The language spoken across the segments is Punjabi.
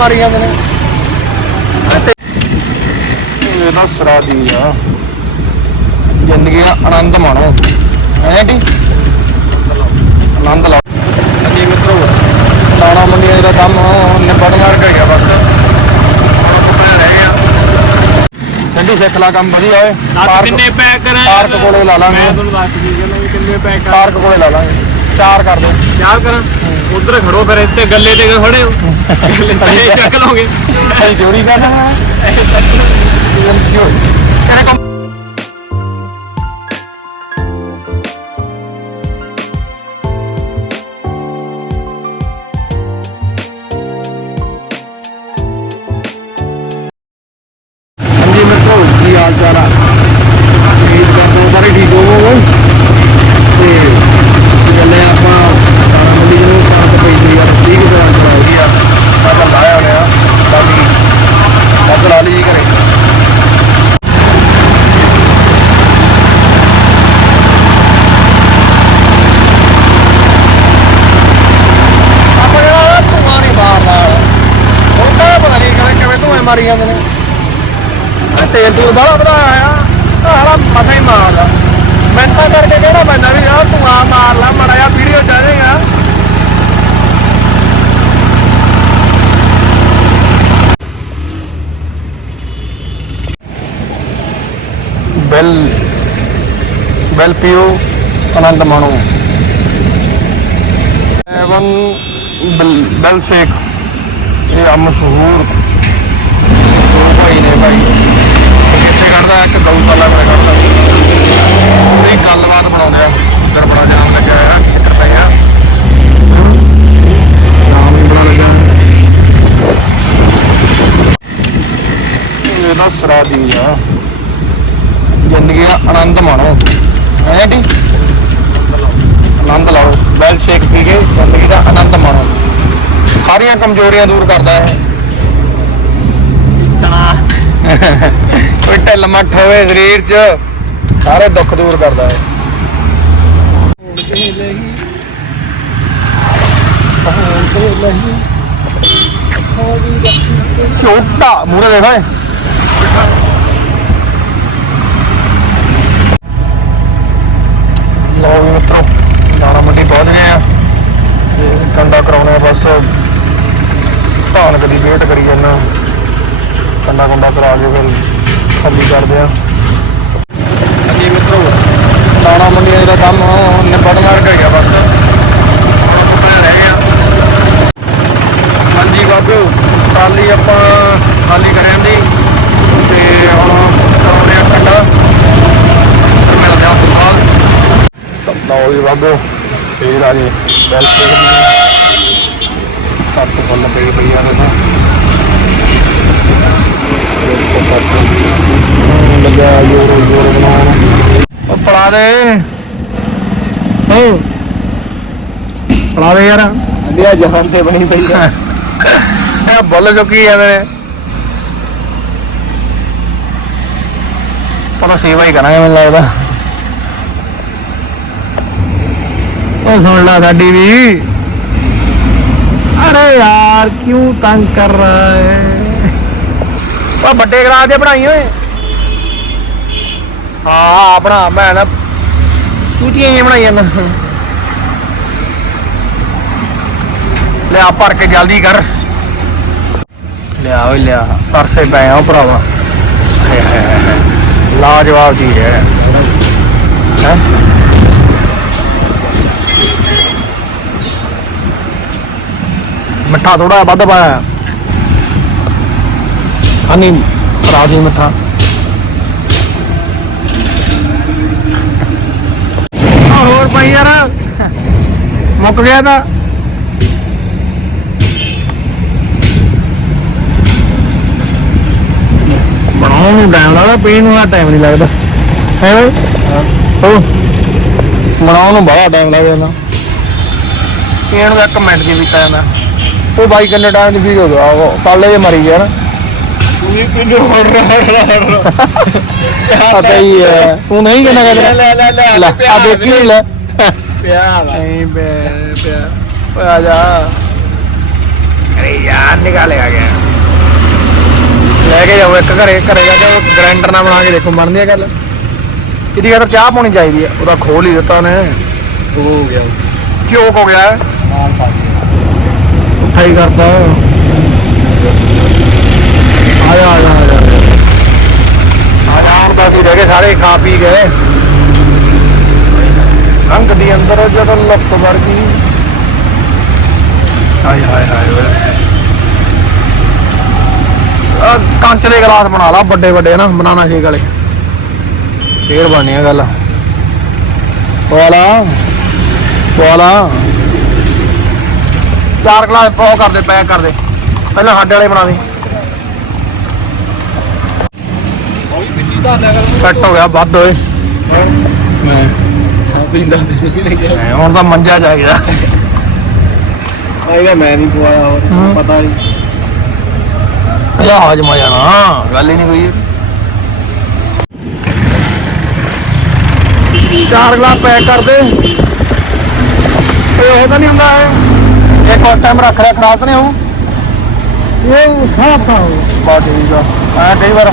ਮਾਰੀ ਜਾਂਦੇ ਨੇ। ਇਹ ਤਾਂ ਸਰਾਦੀ ਆ। ਜ਼ਿੰਦਗੀ ਦਾ ਆਨੰਦ ਮਾਣੋ। ਹੈ ਟੀ ਆਨੰਦ ਲਓ। ਅਜੀ ਮਿੱਤਰੋ ਦਾਣਾ ਮੰਡੀਆਂ ਦਾ ਕੰਮ ਨਿਬੜ ਮਾਰ ਕੇ ਗਿਆ ਬਸ। ਹੁਣ ਆਪਾਂ ਪਏ ਰਹੇ ਆ। ਸੰਡੀ ਸਿੱਖ ਲਾ ਕੰਮ ਵਧੀਆ ਦੱਸ ਕਿੰਨੇ ਪੈਕ ਕਰਾਂ ਪਾਰਕ ਕੋਲੇ ਲਾ ਲਾਂਗੇ। ਮੈਂ ਤੁਹਾਨੂੰ ਦੱਸ ਦੀ ਕਿ ਕਿੰਨੇ ਪੈਕ ਪਾਰਕ ਕੋਲੇ ਲਾ ਲਾਂਗੇ। ਚਾਰ ਕਰ ਦੋ। ਚਾਰ ਕਰਾਂ? ਉਧਰ ਖੜੋ ਫਿਰ ਇੱਥੇ ਗੱਲੇ ਤੇ ਕਿਉਂ ਖੜੇ ਹੋ। ਗੱਲੇ ਚੱਕ ਲਓਗੇ। ਅਸੀਂ ਚੋਰੀ ਕਰਨਾ ਹੈ ਤੇਰੇ ਕੋਲ ਮਾਰੀ ਜਾਂਦੇ ਨੇ। ਇਹ ਤੇਲ ਤੂਲ ਬਾਹਲਾ ਵਧਾਇਆ ਆ ਹਾਲਾ ਮਸਾ ਹੀ ਮਾਰਦਾ ਮਿੰਟਾਂ ਕਰਕੇ ਕਿਹੜਾ ਪੈਂਦਾ ਵੀ ਆ ਤੂੰ ਆ ਮਾਰ ਲਾ, ਮੜਾ ਜਾ ਵੀਡੀਓ ਚ ਆ ਜਾਏਗਾ। ਬੈਲ ਬੈਲ ਪੀਓ, ਆਨੰਦ ਮਾਣੋ। ਐਵਨ ਬੈਲ ਸ਼ੇਖ, ਇਹ ਮਸ਼ਹੂਰ ਭਾਈ ਨੇ ਭਾਈ। ਕਿੱਥੇ ਕੱਢਦਾ ਇੱਕ ਗਊਸ਼ਾਲਾ ਕੋਲ ਕੱਢਦਾ ਇਹ ਗੱਲਬਾਤ ਬਣਾਉਂਦੇ ਆ। ਇੱਧਰ ਬੜਾ ਜਾਮ ਲੱਗਿਆ ਆ ਇੱਧਰ ਪਏ ਆ। ਜਾਮ ਹੀ ਬੜਾ ਲੱਗਾ ਇਹ ਤਾਂ ਸਰਾਦੀ ਆ। ਜ਼ਿੰਦਗੀ ਦਾ ਆਨੰਦ ਮਾਣੋ। ਹੈ ਟੀ ਆਨੰਦ ਲਾਓ। ਵੈਲ ਸ਼ੇਕ ਪੀ ਕੇ ਜ਼ਿੰਦਗੀ ਦਾ ਆਨੰਦ ਮਾਣੋ। ਸਾਰੀਆਂ ਕਮਜ਼ੋਰੀਆਂ ਦੂਰ ਕਰਦਾ ਹੈ ਤਣਾ ਕੋਈ ਢਿੱਲ ਮੱਠ ਹੋਵੇ ਸਰੀਰ 'ਚ। ਸਾਰੇ ਦੁੱਖ ਦੂਰ ਕਰਦਾ ਹੈ ਛੋਟਾ ਮੂਰੇ ਦੇਖ ਓਏ। ਲੋ ਵੀ ਮਿੱਤਰੋ ਦਾਣਾ ਮੰਡੀ ਪਹੁੰਚ ਗਏ ਆ। ਤੇ ਕੰਡਾ ਕਰਾਉਣੇ ਆ ਬਸ। ਧਾਨ ਕਦੀ ਵੇਟ ਕਰੀ ਜਾਂਦਾ ਕੰਡਾ ਕੁੰਡਾ ਕਰਾ ਕੇ ਫਿਰ ਖਾਲੀ ਕਰਦੇ ਆ। ਹਾਂਜੀ ਮਿੱਤਰੋ ਦਾਣਾ ਮੰਡੀਆਂ ਦਾ ਕੰਮ ਨਿਬੜ ਮਾਰ ਕੇ ਗਿਆ ਬਸ। ਹਾਂਜੀ ਬਾਬੂ ਟਰਾਲੀ ਆਪਾਂ ਖਾਲੀ ਕਰਿਆ ਦੀ ਤੇ ਹੁਣ ਕਰਾਉਂਦੇ ਆ ਕੰਡਾ। ਮਿਲਦੇ ਆ ਤੋਂ ਬਾਅਦ ਤਾਂ ਲਓ ਜੀ ਬਾਬੂ ਫੇਰ ਆ ਜੀ ਬੈਲ ਸਟੇਸ਼ਨ ਤੱਕ ਫੁੱਲ ਪਈ ਪਈ ਆ। ਨਾ ਲੱਗਾ ਯੋਰ ਯੋਰ ਬਣਾਉਣ ਉਹ ਪੜਾ ਦੇ। ਓ ਪੜਾ ਦੇ ਯਾਰ। ਅੰਦਿਆ ਜਹਾਨ ਤੇ ਬਣੀ ਪਈ ਆ। ਇਹ ਬੁੱਲ ਚੁੱਕੀ ਜਾਂਦੇ ਨੇ ਪਤਾ ਸੇਵਾ ਹੀ ਕਰਾਂਗੇ ਮੈਨੂੰ ਲੱਗਦਾ। ਉਹ ਸੁਣ ਲਾ ਸਾਡੀ ਵੀ। ਅਰੇ ਯਾਰ ਕਿਉਂ ਤੰਗ ਕਰ ਰਹਾ ਹੈ? ਉਹ ਵੱਡੇ ਗਲਾਸ ਦੇ ਬਣਾਈ ਓਏ। ਹਾਂ ਆਪਣਾ ਮੈਂ ਨਾ ਚੂਚੀਆਂ ਹੀ ਬਣਾਈ ਜਾਂਦਾ ਲਿਆ ਭਰ ਕੇ ਜਲਦੀ ਕਰ। ਲਿਆ ਓਏ, ਲਿਆ। ਤਰਸੇ ਪਏ ਆ ਭਰਾਵਾ। ਲਾਜਵਾਬ ਚੀਜ਼ ਹੈ। ਹੈ? ਮਿੱਠਾ ਥੋੜਾ ਵੱਧ ਪਾਇਆ। ਹਨੀ ਰਾਜੀ ਮਿੱਠਾ। ਹੋਰ ਭਾਈ ਯਾਰ, ਮੁੱਕ ਗਿਆ ਤਾਂ। ਬਣਾਉਣ ਨੂੰ ਟਾਈਮ ਲੱਗਦਾ, ਪੀਣ ਨੂੰ ਟਾਈਮ ਨਹੀਂ ਲੱਗਦਾ। ਹੈ ਓਏ ਬਣਾਉਣ ਨੂੰ ਬੜਾ ਟਾਈਮ ਲੱਗ ਜਾਂਦਾ। ਪੀਣ ਨੂੰ ਇੱਕ ਮਿੰਟ ਜੀ ਬੀਤਾ ਜਾਂਦਾ ਉਹ ਬਾਈ ਕਿੰਨੇ ਟਾਈਮ ਦੀ ਵੀਡੀਓ ਦਾ ਉਹ ਕਾਲੇ ਜੇ ਮਰੀ ਗਿਆ ਨਾ ਤੂੰ ਕਿੰਨੇ ਹੜ ਰਹਾ ਪਤਾ ਹੀ ਹੈ। ਤੂੰ ਨਹੀਂ ਕਹਿੰਦਾ ਲੈ ਕਹਿੰਦਾ ਲੈ ਲੈ ਲੈ ਲੈ ਆ ਦੇਖੀ ਲੈ। ਪਿਆ ਵਾ ਨਹੀਂ ਬੇ ਪਿਆ ਓਏ ਆ ਜਾ। ਅਰੇ ਯਾਰ ਨਿਕਾਲਿਆ ਗਿਆ। ਲੈ ਕੇ ਜਾਓ ਇੱਕ ਘਰੇ ਘਰੇ ਜਾ ਕੇ ਗ੍ਰਾਈਂਡਰ ਨਾਲ ਬਣਾ ਕੇ ਦੇਖੋ ਬਣਦੀ ਆ ਗੱਲ। ਇਹਦੀ ਖਾਤਰ ਚਾਹ ਪਾਉਣੀ ਚਾਹੀਦੀ ਆ। ਉਹਦਾ ਖੋਲ ਹੀ ਦਿੱਤਾ ਉਹਨੇ। ਉਹ ਹੋ ਗਿਆ। ਚੋਕ ਹੋ ਗਿਆ? ਮਾਲ ਪਾ ਗਿਆ ਉੱਠਾ ਹੀ ਕਰਦਾ। ਆ ਜਾ ਆ ਜਾ ਆ ਜਾ ਆ ਜਾ ਹੁਣ ਤਾਂ ਅਸੀਂ ਰਹਿ ਗਏ, ਸਾਰੇ ਖਾ ਪੀ ਗਏ। ਅੰਗ ਦੀ ਅੰਦਰ ਜਦੋਂ ਲੱਤ ਵਰਗੀ ਹਾਏ ਹਾਏ ਹਾਏ, ਓਏ। ਕੰਚ ਦੇ ਗਲਾਸ ਬਣਾ ਲਾ, ਵੱਡੇ ਵੱਡੇ ਨਾ, ਬਨਾਨਾ ਸ਼ੇਕ ਵਾਲੇ। ਫੇਰ ਬਣਨੀ ਆ ਗੱਲ। ਪਵਾਲਾ ਪਵਾਲਾ ਚਾਰ ਗਲਾਸ ਪਾਓ ਕਰਦੇ, ਪੈਕ ਕਰਦੇ। ਪਹਿਲਾਂ ਸਾਡੇ ਵਾਲੇ ਬਣਾ ਦੇ। ਕੱਟ ਹੋ ਗਿਆ ਵੱਧ ਓਏ ਮੈਂ ਪਿੰਦਾ ਵੀ ਨਹੀਂ ਗਿਆ ਮੈਂ ਹੁਣ ਤਾਂ ਮੰਜਾ ਜਾਏਗਾ ਆਏਗਾ ਮੈਂ ਨਹੀਂ। ਪੁਆਇਆ ਚਾਰ ਗਲਾ ਪੈਕ ਕਰ ਦੇ। ਇਹ ਤਾਂ ਨਹੀਂ ਹੁੰਦਾ ਇਹ। ਇੱਕ ਟਾਈਮ ਰੱਖ ਰਿਹਾ ਖਰਾਬ ਨੇ ਉਹ ਇਹ ਖਰਾਬ ਤਾਂ ਦਾ ਆ। ਕਈ ਵਾਰ।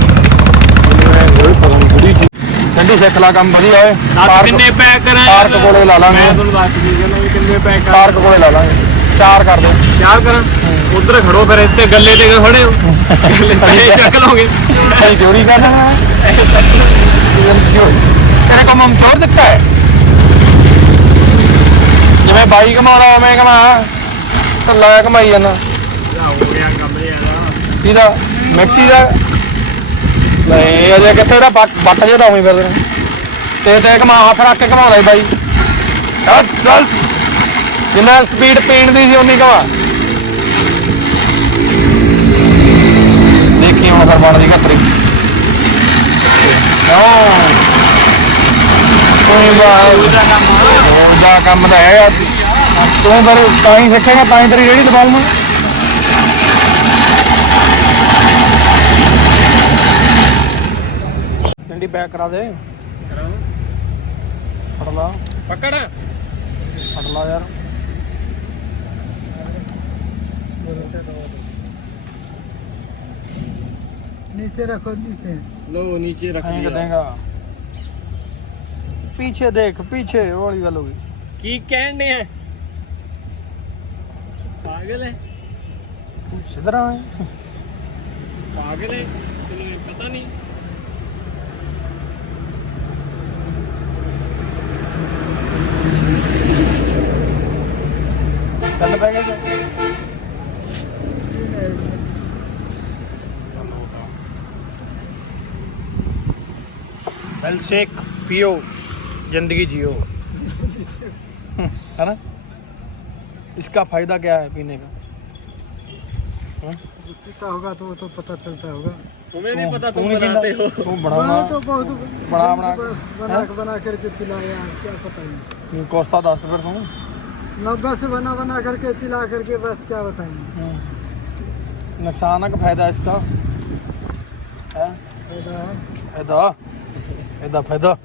ਦੀ ਸਿੱਖ ਲਾ ਕੰਮ ਵਧੀਆ ਹੈ ਦੱਸ ਕਿੰਨੇ ਪੈਕ ਕਰਾਂ ਪਾਰਕ ਕੋਲੇ ਲਾ ਲਾਂਗੇ। ਮੈਂ ਤੁਹਾਨੂੰ ਦੱਸ ਦੀ ਜਨਾ ਵੀ ਕਿੰਨੇ ਪੈਕ ਕਰਾਂ ਪਾਰਕ ਕੋਲੇ ਲਾ ਲਾਂਗੇ। ਚਾਰ ਕਰ ਦੋ ਚਾਰ ਕਰਾਂ? ਉਧਰ ਖੜੋ ਫਿਰ ਇੱਥੇ ਗੱਲੇ ਤੇ ਖੜੇ ਹੋ। ਗੱਲੇ ਚੱਕ ਲੋਗੇ। ਕਈ ਚੋਰੀ ਕਰਨਾ ਹੈ ਤੇਰੇ ਕੋ ਮਮ ਚੋਰ ਦਿਖਤਾ ਹੈ। ਜਿਵੇਂ ਬਾਈ ਕਮਾਉਂਦਾ ਮੈਂ ਕਮਾ। ਤਾਂ ਲਾਇਆ ਕਮਾਈ ਜਾਂਦਾ। ਹੋ ਗਿਆ ਕੰਮ ਇਹਦਾ ਮਿਕਸੀ ਦਾ। ਨਹੀਂ ਅਜੇ ਕਿੱਥੇ ਦਾ ਬੱਟ ਜੇ ਤਾਂ ਉਵੇਂ ਫਿਰਦੇ ਨੇ। ਤੇ ਤੇ ਕਮਾ ਹੱਥ ਰੱਖ ਕੇ ਕਮਾਉਂਦਾ ਸੀ ਬਾਈ। ਚੱਲ ਚੱਲ। ਜਿੰਨਾ ਸਪੀਡ ਪੀਣ ਦੀ ਸੀ ਉਨੀ ਕਮਾ ਦੇਖੀ ਹੁਣ ਫਿਰ ਬਣਦੀ ਘੱਤਰੀ ਕਿਉਂ? ਕੋਈ ਬਾਤ ਉਹਦਾ ਕੰਮ। ਹੋਰ ਦਾ ਕੰਮ ਤਾਂ ਫਿਰ ਤਾਂ ਹੀ ਸਿੱਖੇਗਾ ਤਾਂ ਹੀ ਤੇਰੀ ਰੇੜੀ ਦਬਾਉਂ ਮੈਂ ਡੰਡੀ ਬੈਕ ਕਰਾ ਦੇ ਫੜ ਲਾ ਪਕੜ ਫੜ ਲਾ ਯਾਰ नीचे रखो नीचे ਲੋ ਨੀਚੇ ਰੱਖ ਐਂ ਲਿਆ ਕਦੇਗਾ ਪੀਛੇ ਦੇਖ ਪੀਛੇ ਉਹ ਵਾਲੀ ਗੱਲ ਹੋ ਗਈ ਕੀ ਕਹਿਣ ਨੇ ਆ ਪਾਗਲ ਹੈ ਸਿੱਧਰਾ ਹੈ ਪਾਗਲ ਹੈ ਤੈਨੂੰ ਇਹ ਪਤਾ ਨਹੀਂ पियो ज़िंदगी जियो। है ना? इसका फ़ायदा क्या है पीने का? हाँ? पीता होगा तो वो तो पता चलता होगा। तुम्हें नहीं पता तुम बनाते हो। तुम बड़ा हाँ, तो बहुत बड़ा बना बना हाँ? करके पिलाया क्या पता नहीं। कोस्ता दस फिर तुम नब्बे से बना बना करके पिला करके बस क्या बताएंगे नुकसान है कि फायदा है इसका है फायदा है फायदा फायदा फायदा